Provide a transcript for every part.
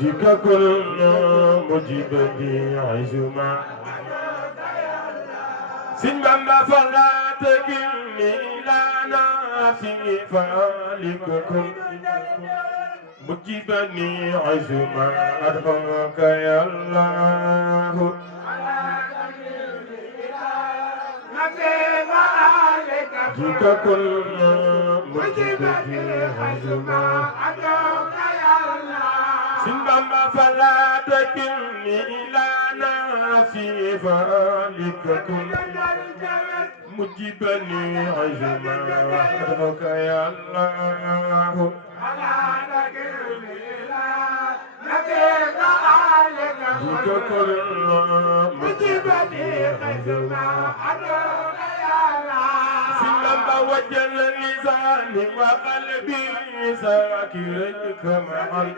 ديك كل مجيب لي عزما سن بما فلا تكلني إلى نفسي فالككم مجيبني عزما أدعوك يا الله ديك كل مجيبني عزما أدعوك يا الله سن بما فلا تكلني إلى نفسي فالككم مجيبني عزما أدعوك يا الله ديك كل مجيبني عزما أدعوك يا الله سلم وجل لساني وقلبي ساكرك معا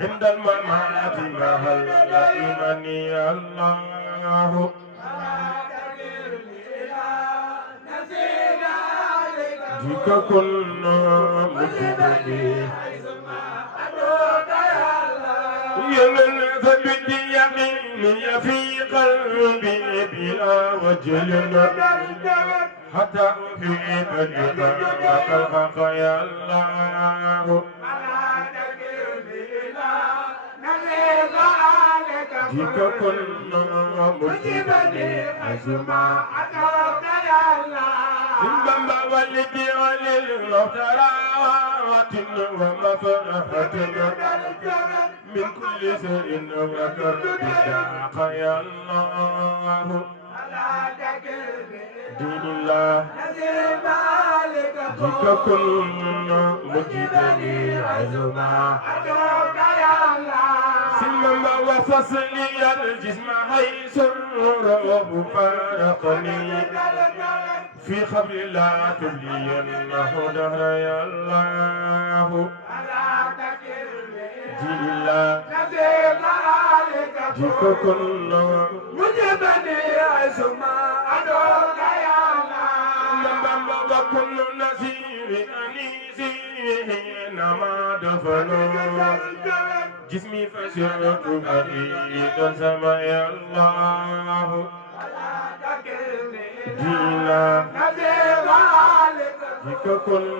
عند الممات مع الإيمان يا الله ديك كل مجيبني يا من ثبت يقيني في قلبي بلا وجل حتى أحيط لقاءك الحق يا الله ديك كل مجيبني عزما أدعوك يا الله إنما والدي وللمطرات ومفرحة من كل شيء وكرب الداق يا الله دين الله ديك كل مجيبني عزما أدعوك يا الله سلم وفصلي الجسم حيث الروح فارقني في خبر لا تبلينه دهر يا الله دين الله ديك كل مجيبني عزما أدعوك يا الله وكل نسير أنيسي حينما دفنوا جسمي فشرت بعيدا سما يا الله دينا ديك كل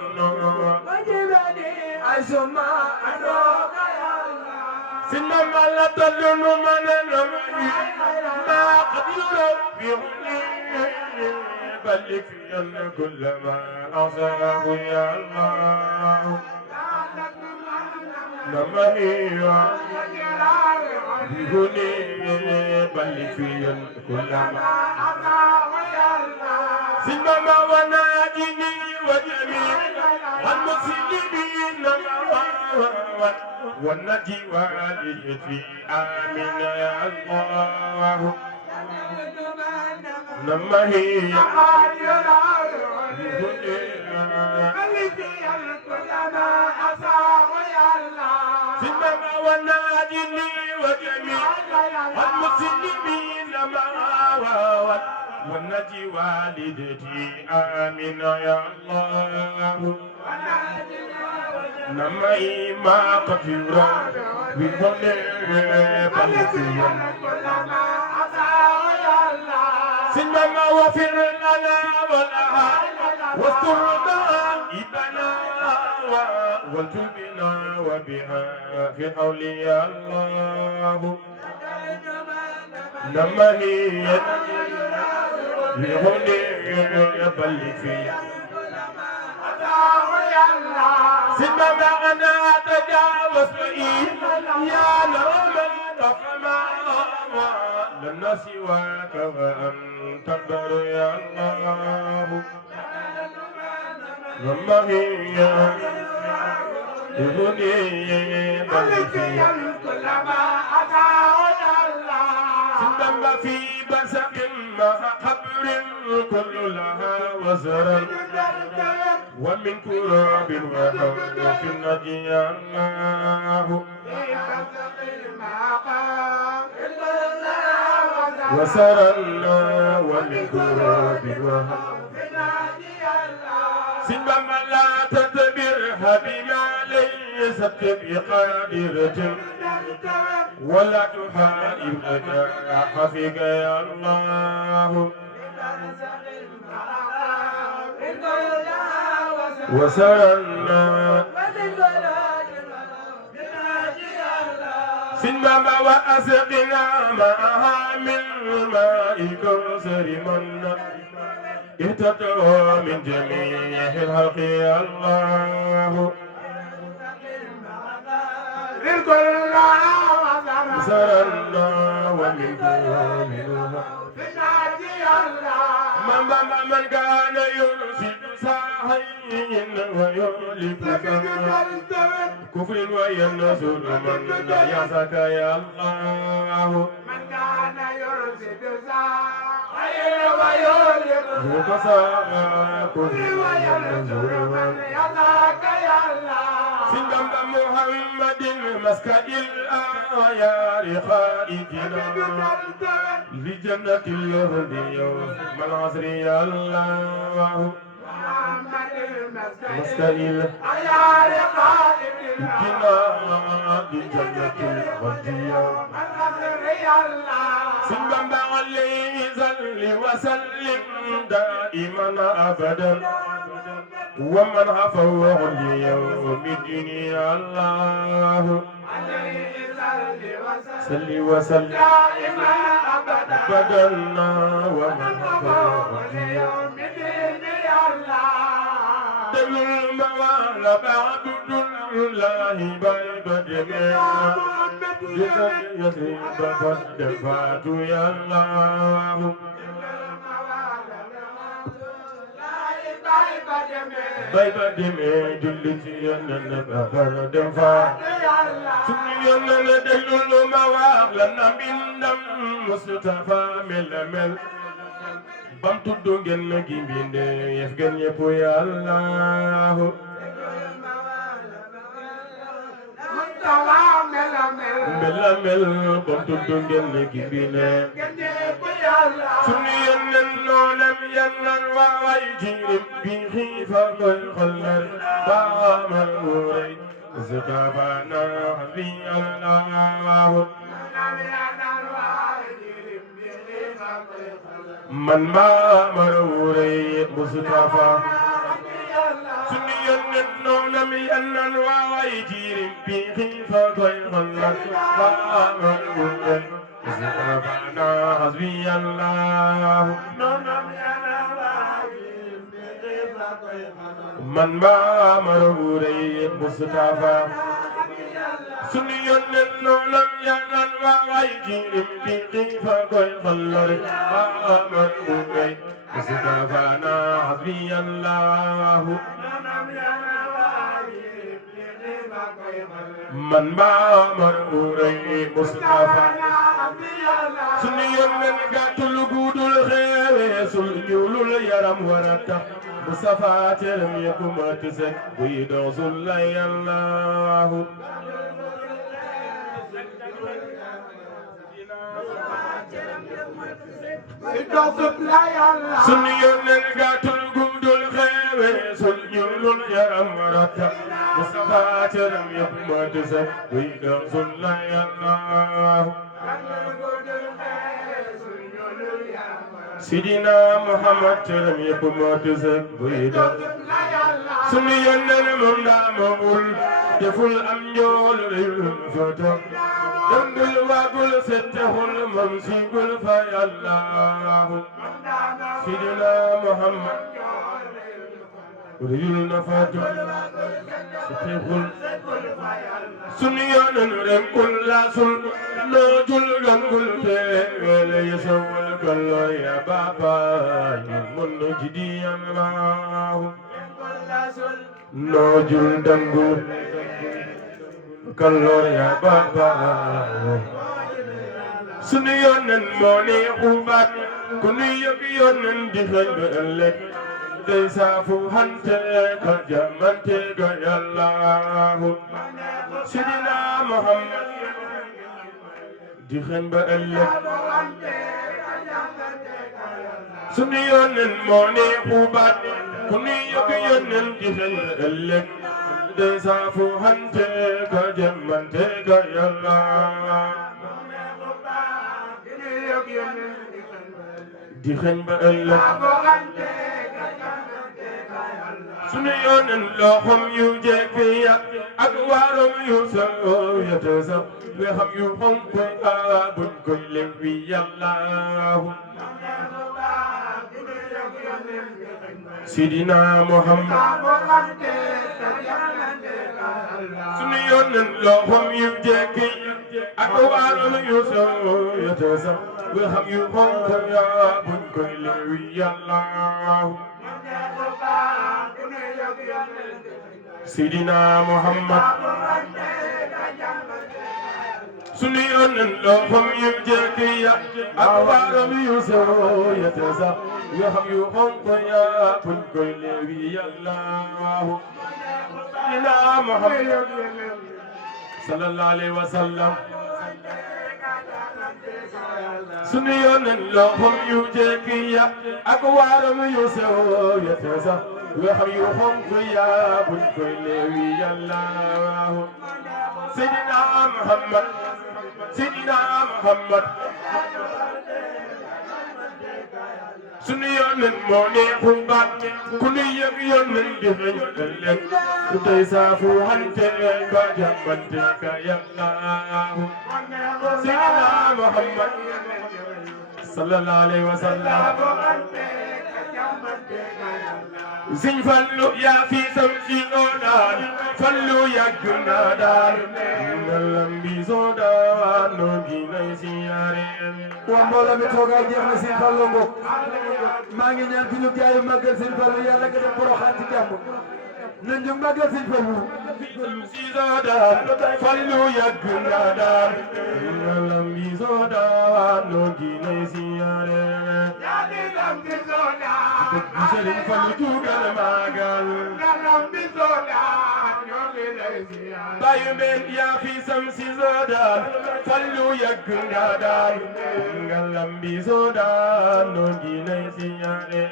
مجيبني عزما أدعوك يا الله سنما لا تلون من نمي ما قد يربيني بل في كل ما أصاب يا الله نما هي بهني بل في كل ما أصاب يا الله سنما وناجني وجميع المسلمين والنجي والدتي آمين يا الله لما هي سنما وناجني وجميع المسلمين والنجي والدتي آمين يا الله نما ما قدر بكل بلدي سنما وفر لنا ولها واسترنا إبنا والتبنا وبها في حولي الله نما هي لهني بل في سنما أنا أتجاوز يا نوم القفما لن سواك وأنت البر يا الله لما هي تبني بلدي سنما في بزق مع قبر كل لها وزرا ومن كراب وحوف النجي يا الله وسرنا ومن كراب وحوف النجي يا الله سنما لا تتبرها بما ليس ليست بقادرة ولا تحائب جناحك يا الله وسرنا سنما وأسقنا معها من ماء كوثر من اهتدوا من جميع الخلق يا الله سرنا ومن من كان يرسل ساحين ويؤلف كفر وينصر من يعصك يا الله من كان يرسل ساحين ويؤلف كفر وينصر من يعصك يا الله سندم محمد مسكن الآيار خائفنا لجنة الهدي يوم العصر يا الله محمد مسكن الآيار خائفنا لجنة الهدي يوم العصر يا الله سندم عليه صل وسلم دائما أبدا ومن عفوه اليوم الدين يا الله صل وسلم دائما ابدا ومن عفوه اليوم الدين يا الله دل الموالى بعبد الله بعبد يثرب فالدفات يا الله bay ba demee julli ci Yonent ba far dem fa suñu Yonent déglul ma wax la na mbindam Mustafa mel bam tuddu ngeen gi mbinde yef gën ñépp Yàlla mel bam tuddu ngeen gi mbinde sunu Yonent noolam yannan waaway jirim bi xiifa koy xollar baama wuray zikafana bi Allah man baama wuray Mustafa sunu Yonent noolam yannan waaway jirim bi xiifa koy xollar baama wuray زكفنا حسبي الله من ما مروري مصطفى سني النولم ينال وعيجير بيقي فقوي خلر ما مروري زكفنا حسبي الله من ما مروري مصطفى sunu Yonent gàttul guddul xeewe sul ñuulul yaram warata Mustafa teram yépp mat set buy dox sul la Yàlla sunu Yonent gàttul guddul xeewe sul ñuulul yaram warata Mustafa teram yépp mat set buy dox sul la Yàlla Sidina Muhammad teram yépp mat set buy dox sunu Yonent moom daa moomul deful am njool réewul fa toog dëngul waagul settexul moom sigul fa Yàlla Sidina Muhammad réewul na fa toog settexul sunu Yonent renkul laasul noojul gangul teewele yesawul kallo ya baba mun jidi Allah noojul dangul kallo ya baba sunu Yonent moo ne xubaat ku nu yëg Yonent di xëy ba ëllëg day saafu hante ka jamante ga Yàlla Sidina Muhammad di xëy ba ëllëg sunu Yonent moo ne xubaat ku nu yëg Yonent di xëy ba ëllëg de safu hante ka jemmante ka yalla di xeñ ba ëllëg sunu yonen loxom yu jekki ya ak waarom yu saw ya te saw we xam yu xonk buñ koy leen wi yàlla Sidina Muhammad sunu yonen loxom yu jekki ak waarom yu saw ya te saw we xam yu xonk buñ koy leen wi yàlla Sidina Muhammad sunu yonen loxom yu jekki ya ak waarom yu saw ya te saw we xam yu xonk buñ koy leen wi yàlla Sidina Muhammad sallallahu alayhi wa sallam sunu yonen loxom yu jekki ya ak waaram yu sew ya te sax we xam yu xonk ya buñ koy leewi yàlla Sidina Muhammad Sidina Muhammad sunu yonen moo neexu baat ku nu yëg yonen di xeñ ëllëg su tey saafu hante ka jàmbante ka yàlla Sidina Muhammad sallallahu alayhi wa sallam Sëñ Fallu yaa fi sam si oodaan Fallu yàgg na daal ngalam bi soo daan noo gi nay siyaare waa mbooloo mi toogaay jeex na Sëñ Fallu ngok maa ngi ñaan fi ñu jaayu màggal Sëñ Fallu yàlla nga def Poroxaan ci jàmm nañ ñu màggal Sëñ Fallu si soo daan Fallu yàgg na daal ngalam bi soo daan noo gi nay siyaare Sëriñ Fallu jugal magal bayu men yaa fi sam si soodaan Fallu yàgg nga daal ngalam bi soodaan noo ngi lay siyaare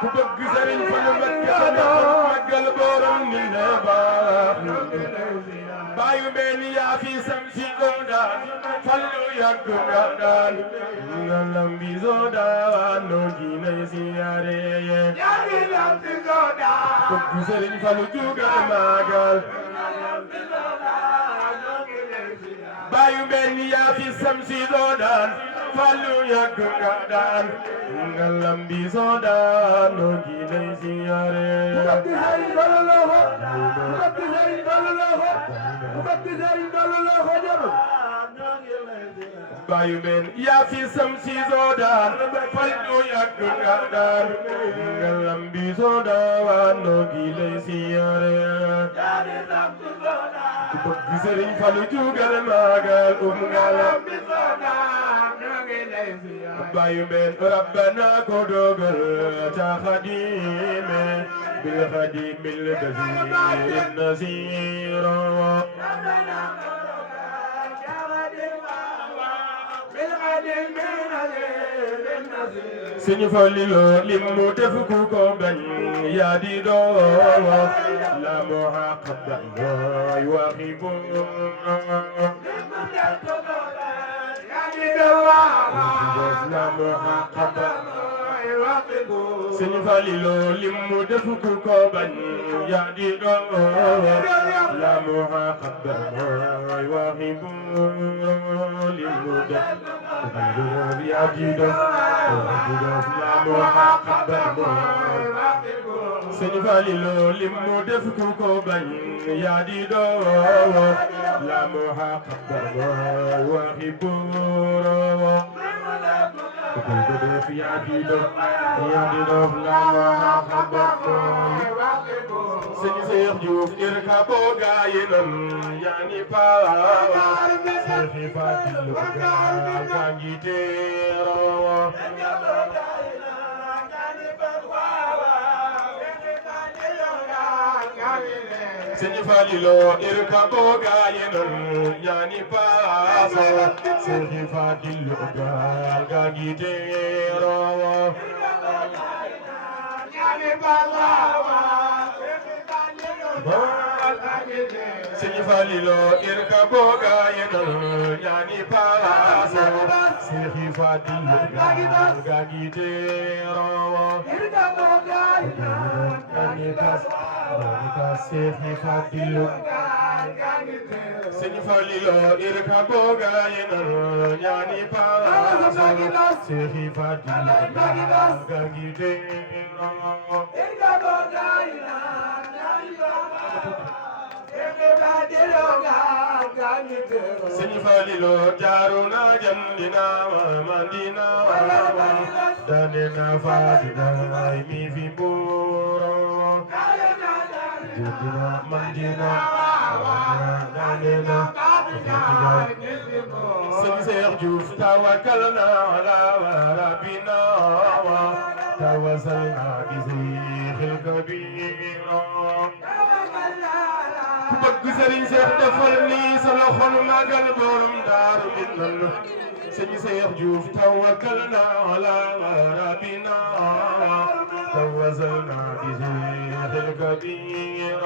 ku bëgg Sëriñ Fallu Mbakke magal borom ni ne baax bayu men yaa fi sam si soodaan Fallu yàgg nga daal ngalam bi soodaan noo ngi lay siyaare bëgg Sëriñ Fallu jugal magal bayu mel yaa fi sam si soodaan Fallu yàgg nga daan ngalam bi soodaan noo ngi lay siyaare bayu men yaa fi sam si soodaan Fallu yàgg nga daan ngalam bi soodaan noo ngi lay siyaare ku bëgg Sëriñ Fallu jugal magal ngalam bi soodaan noo ngi lay siyaare bayu men rabbana ko dogal ta xadime bil xadimil basir nasir Sëñ Fallu lim mu def ku ko bañ yaa di doon la mu xaqaba mooy waxi bu la mu xaqaba Sëñ Fallu lim mu def ku ko bañ yaa di doon la mu xaqaba mooy waxi bu lim mu def yaa di doon la mu xaqaba Sëñ Fallu lim mu def ku ko bañ yaa di doon la mu xaqaba mooy waxi bu def yaa di doon la mu xaqaba Sëñ Seex Juuf irka boo gaayi nan yaa ni paawa Seexi Faatilu gaa ngi teeroo Sëñ Fallu irka boo gaayi nan yaa ni paawa Seexi Faatilu gaa ngi teeroo Sëñ Falilo irka boga yenal ñaani paaso Seexi Fadilu gagi teero irka boga yenal ñaani paaso Seexi Fadilu Sëñ Falilo irka boga yenal ñaani paaso Seexi Fadilu gagi teero irka boga yenal ñaani paaso Sëñ Falilo jaaru na jandina mandina danena fadina mi fi mburo jandina mandina danena Sëñ Seex Juuf tawakkalna ala rabbina tawassalna bi Seexil Kabiir ku bëgg Sëriñ Seex defal nii sa loxo nu màggal borom Daaru Minam Sëñ Seex Juuf tawakkalna ala rabbina tawassalna bi Seexil Kabiir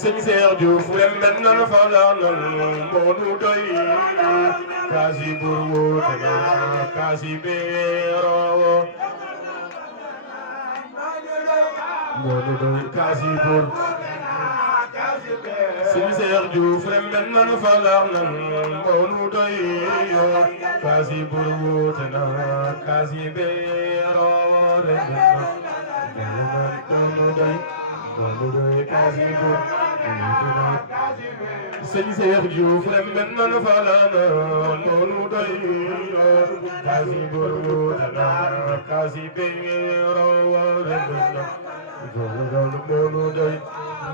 Sëñ Seex Juuf remmen nan falaanal moo nu doy kaasi bur woote na kaasi beero moo nu doy kaasi bur Sëñ Seex Juuf remmen nan falaanal moo nu doy kaasi bur woote na kaasi beero remmen nan moo nu doy kaasi bur Sëñ Seex Juuf remmen nan falaanal moo nu doy kaasi bur woote na kaasi beero remmen nan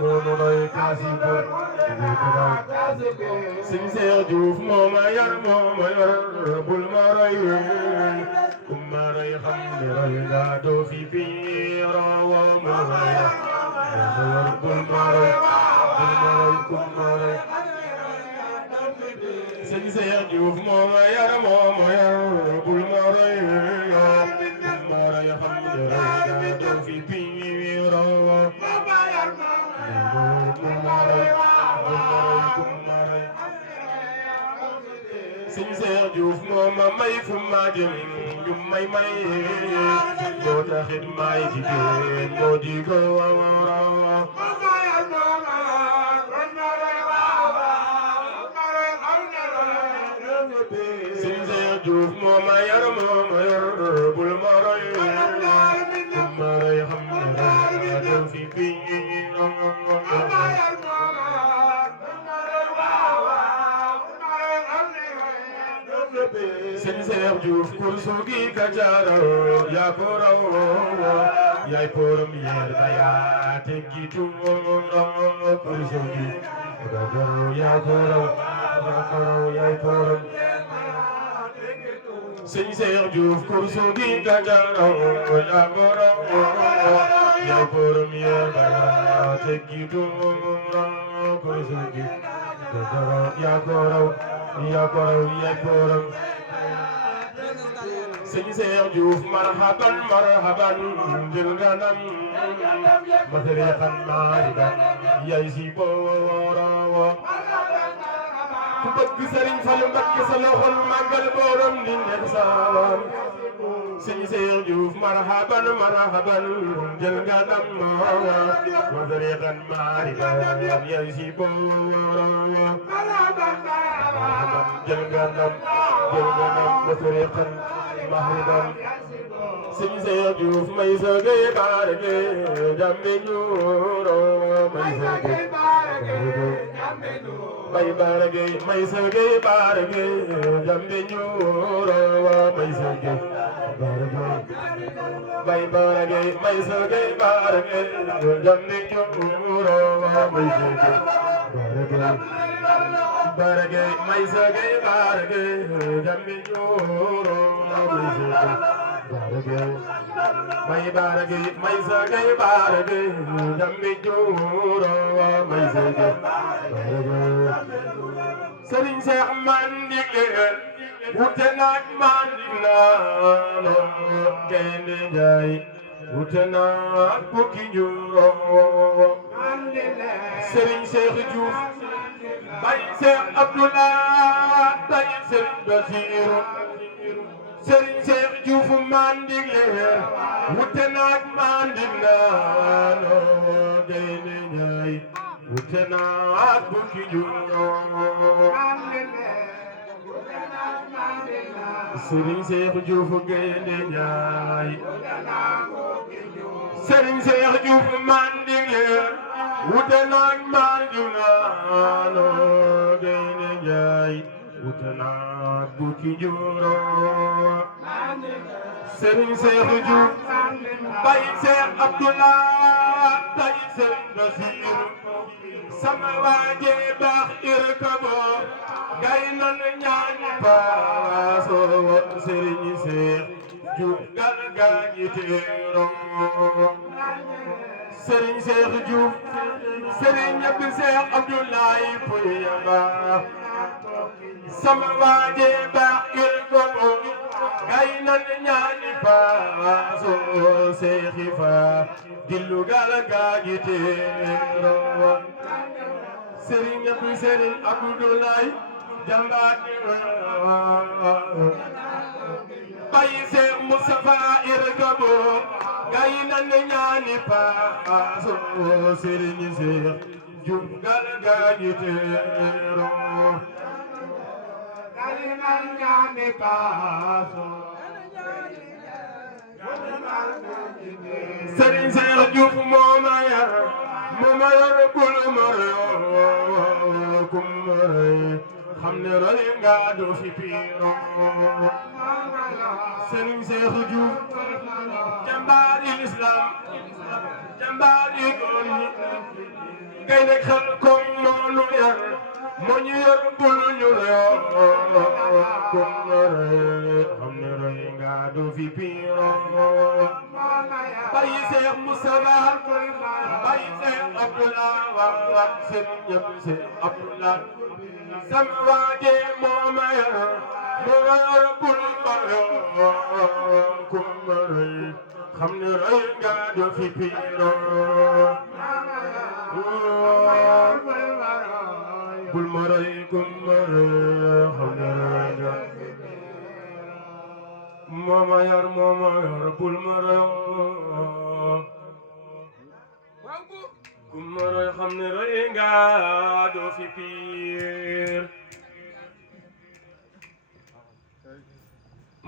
moo nu doy kaasi bur Sëñ Seex Juuf moo ma yar bul ma roy ku ma roy xam ne roy nga doo fi biiro moo ma yar bul ma roy ku ma roy Sëñ Seex Juuf moo ma yar bul ma roy ku ma roy xam ne roy nga doo fi biiro Sëñ Seex Juuf moo ma may fu ma jëm ñu may moo taxit may jigéen moo di ko Sëñ Seex Juuf moo ma yar bul ma roy ku ma roy xam ne roy doo fi Sëñ Seex Juuf kursu gi ka jaaraw yaa ko raw yaay porom yeer ba yaa teggi tuuma kursu gi ka jaaraw yaa ko raw yaay porom Sëñ Seex Juuf kursu gi ka jaaraw yaa ko raw yaay porom yeer ba yaa teggi tuuma kursu gi ka jaaraw yaa ko raw yaay porom Sëñ Seex Juuf marhaban jël nga ndam masarixan maariban yaay si booro ku bëgg Sëriñ Fallu Mbakke sa loxol màggal borom di nekk saawam Sëñ Seex Juuf marhaban jël nga ndam masarixan maariban yaay si booro jël nga ndam masarixan mahriban Sëñ Seex Juuf may sëgë barke jambe ñuuro may sëgë bay barke may sëgë barke jambe ñuuro may sëgë bay barke may sëgë barke jambe ñuuro may sëgë barke may sëgë barke jambe ñuuro may barke may sëgë barke jambe ñuuro may sëgë Sëriñ Seex man digle wute naag man dinaa gaynde njaay wute naa bukki njuróom Serigne Cheikh Diouf bay Cheikh Abdoulaye bay Serigne Bassirou Serigne Cheikh Diouf mandig leer wute naag mandig naano gaynde njaay wute naag bukki njuróom Serigne Cheikh Diouf gaynde njaay Serigne Cheikh Diouf mandig leer wute naag mandig naano gaynde njaay wute naag bukki njuróom Serigne Cheikh Diouf bay Cheikh Abdoulaye bay Serigne Bassirou sama waaje baax irkabo gay nan ñaan paaso Serigne Cheikh Diouf gal gaañi teerom Serigne Cheikh Diouf Serigne Abdou Cheikh Abdoulaye Poyamba sama waaje baax irkabo gay nan ñaan paaso Cheikh Fa dillu gal gaañi teerom Serigne Abdou Serigne Abdoulaye jàmbaar Baye Cheikh Moustapha irkabo gay nan ñaani paaso Serigne Cheikh Diouf gal gaañi teero gay nan ñaani paaso Serigne Cheikh Diouf mooma yar bul maro kum maray xam ne roy nga do fi piiro Serigne Cheikh Diouf jàmbaari l'islam jàmbaari góor ñi gaynde xel kom moonu yar moo ñu yor bul ñu roy kum maray xam ne roy nga do fi piiro Baye Cheikh Moustapha Baye Cheikh Abdoulaye wa Serigne Cheikh Abdoulaye sama waaje mooma yor bul maro kum maray xam ne roy nga do fi piiro bul maray kum maray xam ne roy nga mooma yor bul maray kum maray xam ne roy nga do fi piir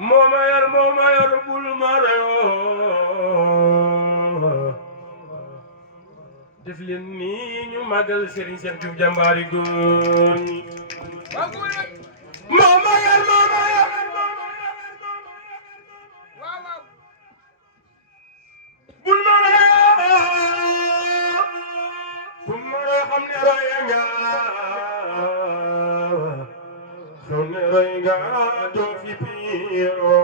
mooma yor bul maray def leen nii ñu màggal Serigne Cheikh Diouf jàmbaari góor ñi mooma yor bul maray kum maray xam ne roy nga doo fi piiro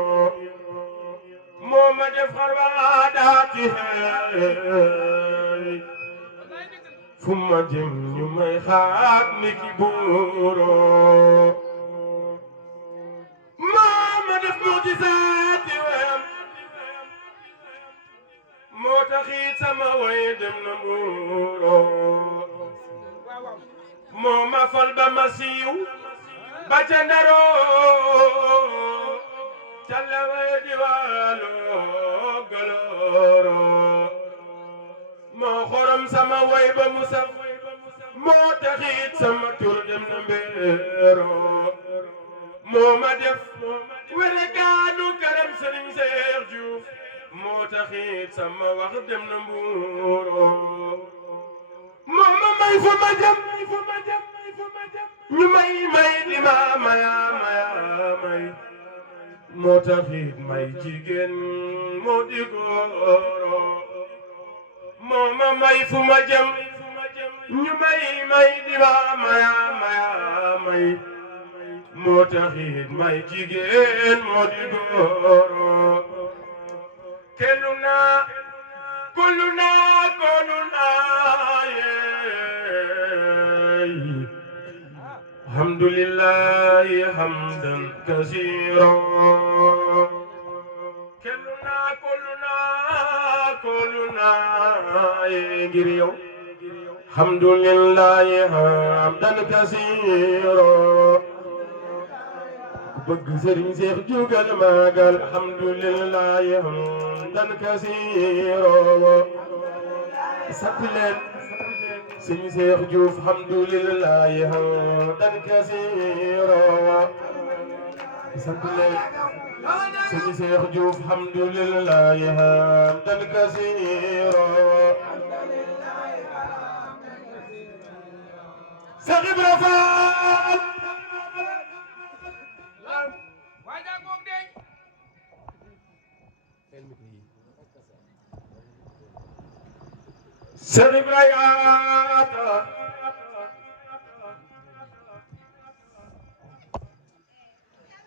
mooma def xarwa daati xeey fu ma jëm ñu may xaat niki buuro mooma def mujisaati wem moo taxit sama way dem na mbuuro mooma fal ba ma siiw ba ca Ndaro callawe diwaalo galooro moo xorom sama way ba mu saf moo taxit sama tur dem na mbeero moo ma def wele gaanu karam Serigne Cheikh Diouf moo taxit sama wax dem na mbuuro moo ma may fa ma jëm ñu may di ma maya may moo taxit may jigéen moo di góoro moo ma may fu ma jëm ñu may di ma maya may moo taxit may jigéen moo di góoro keluna kuluna alhamdulillahi hamdan kasiran keluna كلنا ngir yow alhamdulillah hamdan kasiro bëgg Serigne Cheikh jugal magal alhamdulillah hamdan kasiro sappileen Serigne Cheikh Diouf alhamdulillah hamdan kasiro sappileen Serigne Cheikh Diouf alhamdulillah hamdan kasiro Cheikh Ibra Fall Cheikh Ibra yaata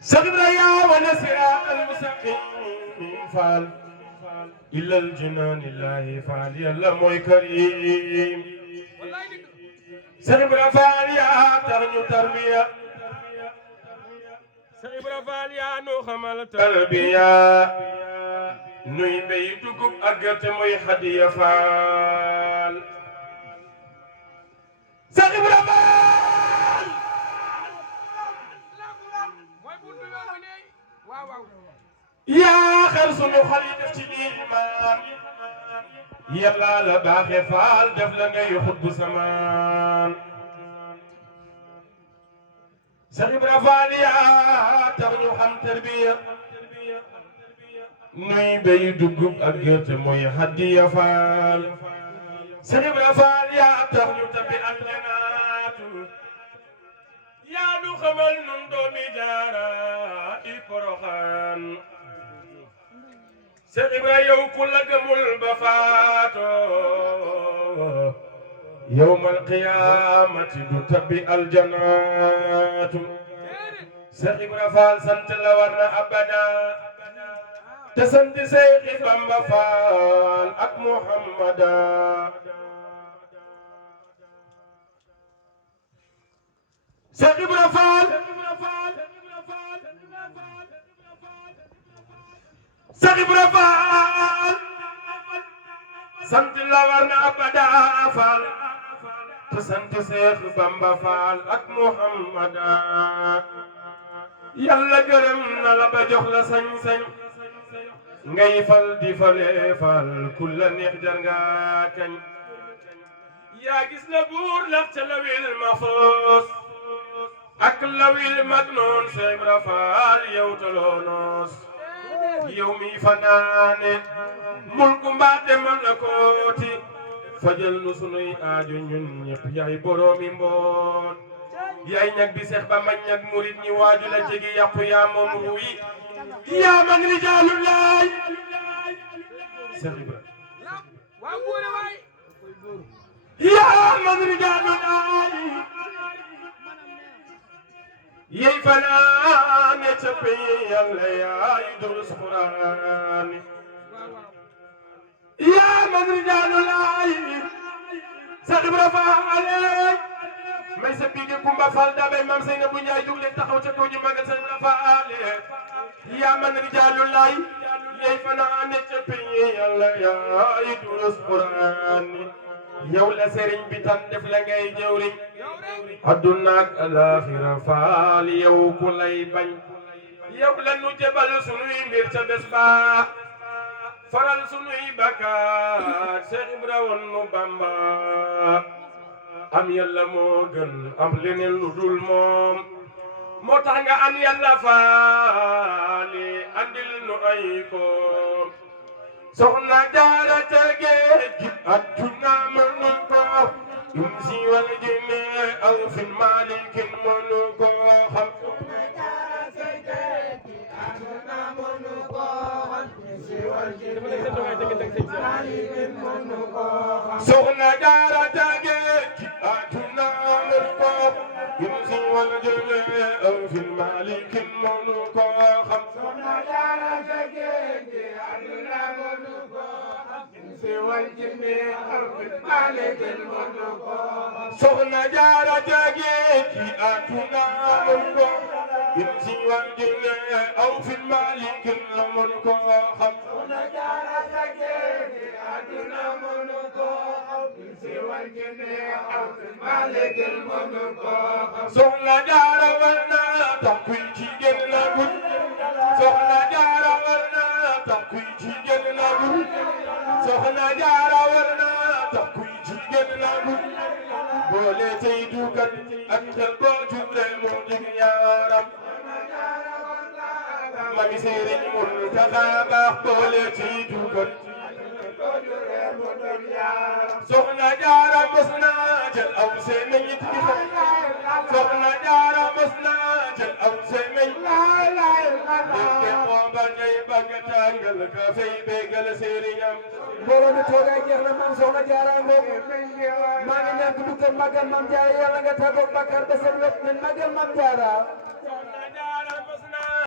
Cheikh Ibra yaa wana siraatal mustaqiim Fall ilal jinaani laahi Fall Yàlla mooy kariim Cheikh Ibra Fall yaa tax ñu tarbiya Cheikh Ibra Fall yaa nu xamal tarbiya nuy béy dugub ak gerte mooy hadiya Fall Cheikh Ibra Fall yaa xel sunu xol yi def ci iman Yàlla la baaxe Fall def la ngay xutbu samaan Cheikh Ibra Fall yaa tax ñu xam tarbiya nuy béy dugub ak gerte mooy hadiya Fall Cheikh Ibra Fall yaa tax ñu tabbi aljanaatu yaa nu xamal nun doomi jaara i Poroxaan Cheikh Ibra yow ku la gëmul ba faatoo yawmal qiyaamati du tabbi aljanaatu Cheikh Ibra Fall sant la war na abada te sant Seex Bamba Fall ak Muhammada Cheikh Ibra Fall Cheikh Ibra Fall sant la war na abada Fall te sant Seex Bamba Fall ak Muhammada Yàlla gërëm na la ba jox la sañ-sañ ngay fal di fale Fall ku la neex jar nga kañ yaa gis na buur lax ca lawil mahfuus ak lawil magnoon Cheikh Ibra Fall yow toloonoos yow mi fanaane mulku mbaate man la kooti fajal nu sunuy aajo ñun ñëpp yaay boroomi mboon yaay ñag bi Seex Bamba ñag murit ñi waaju la jegi yàqu yaa moom ruuyi yaa man rijaalullaay Cheikh Ibra yaa man rijaalullaay yey fanaane ca pey Yàlla yaay durus Quraan yaa man rijaalullaay Cheikh Ibra Fall may sa bigi Kumba Fall dabay Maam Seynabou Njaay jug leen taxaw ca kaw ñu magal Cheikh Ibra Fall yaa man rijaalullaay yey fanaane ca pey Yàlla yaay durus Quraan yow la sëriñ bi tan def la ngay jëwriñ adduna ak alaaxira Fall yow ku lay bañ yow la nu jëbal sunuy mbir ca bés ba faral sunuy bakkaar Cheikh Ibra won nu Bamba am Yàlla moo gën am leneen lu dul moom moo tax nga am Yàlla faali andil nu ay koom soxna Jaara ca géej gi adduna mënu ko insi wal jinne aw fil malikin mënu ko xam soxna Jaara ca géej gi adduna mënu ko xam insi wal jinne malikin mënu ko xam soxna Jaara ca géej gi adduna mënu ko insi wal jinne aw fil malikin mënu ko xam soxna Jaara ca géej gi adduna mënu ko soxna Jaara ca géej gi adduna mënu ko يمشي والجنة أو في المالك الملك خم ونجارة سكيني أدنى ملك يمشي والجنة أو في المالك الملك soxna jaara war naa tax kuy jigéen la gul soxna jaara war naa tax kuy jigéen la gul soxna jaara war naa tax kuy jigéen la gul boole tey dukat ak xel boo jure moo dig ñaaram mami Sëriñ Muntaxa baax boole tey dukat soxna jaara mos naa jël aw semeñ it di xam soxna jaara mos naa jël aw semeñ dégge moo ba ñay bëgg tàngal ka fay bégal sëriñam mbooloo mi toogaay jeex na maam soxna jaara ngoog maa ngi ñaan ku dugg magal maam jaara yàlla nga tàggoog bàkkaar ba seen wet men magal maam jaara